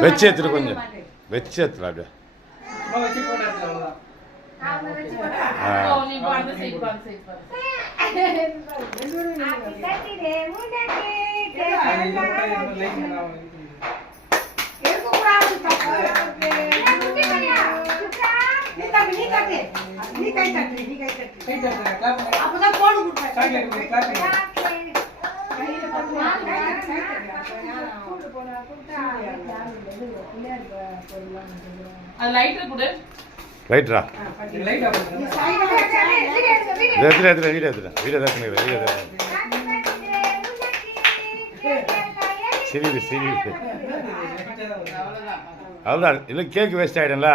வச்சு எடுத்துட்டு கொஞ்சம் வச்சு எடுத்துலாம் அப்படியே ரைட்ரா சரி சரி அவ்வளோதான் இல்லை கேக் வேஸ்ட் ஆகிடும்ல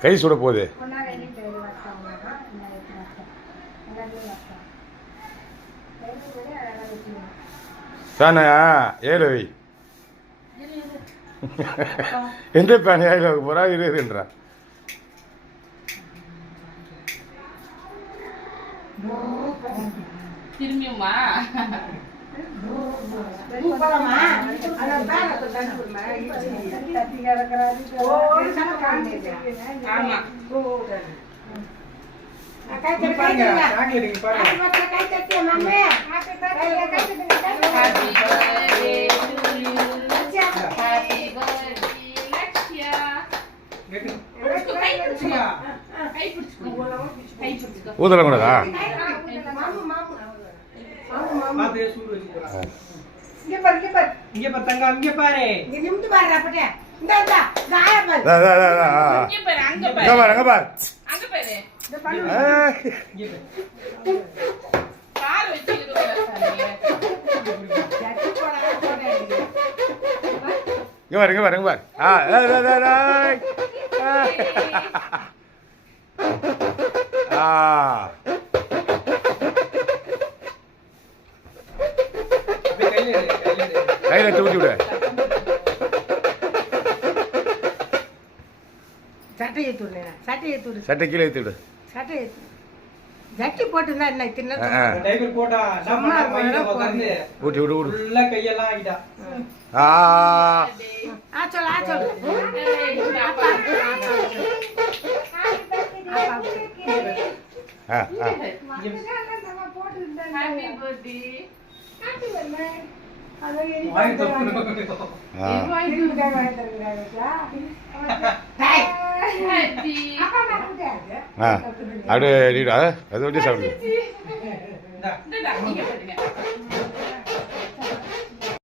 கை சுட போகுது ஃபேனா ஏழு வை எந்த ஃபேன் ஏழு வைக்க போகிறா இருன்றா திரும்பியுமா ஊதலாம் கூடதா இங்க பாரு கையில தூக்கி விடு சட்டை கீழே ஏற்றி விடு ஜட்டி போட்டுருந்தா என்ன தின்ன ஊட்டி விடு விடு கையெல்லாம் ஆகிட்டா அப்படியே அது வச்சு சாப்பிடுங்க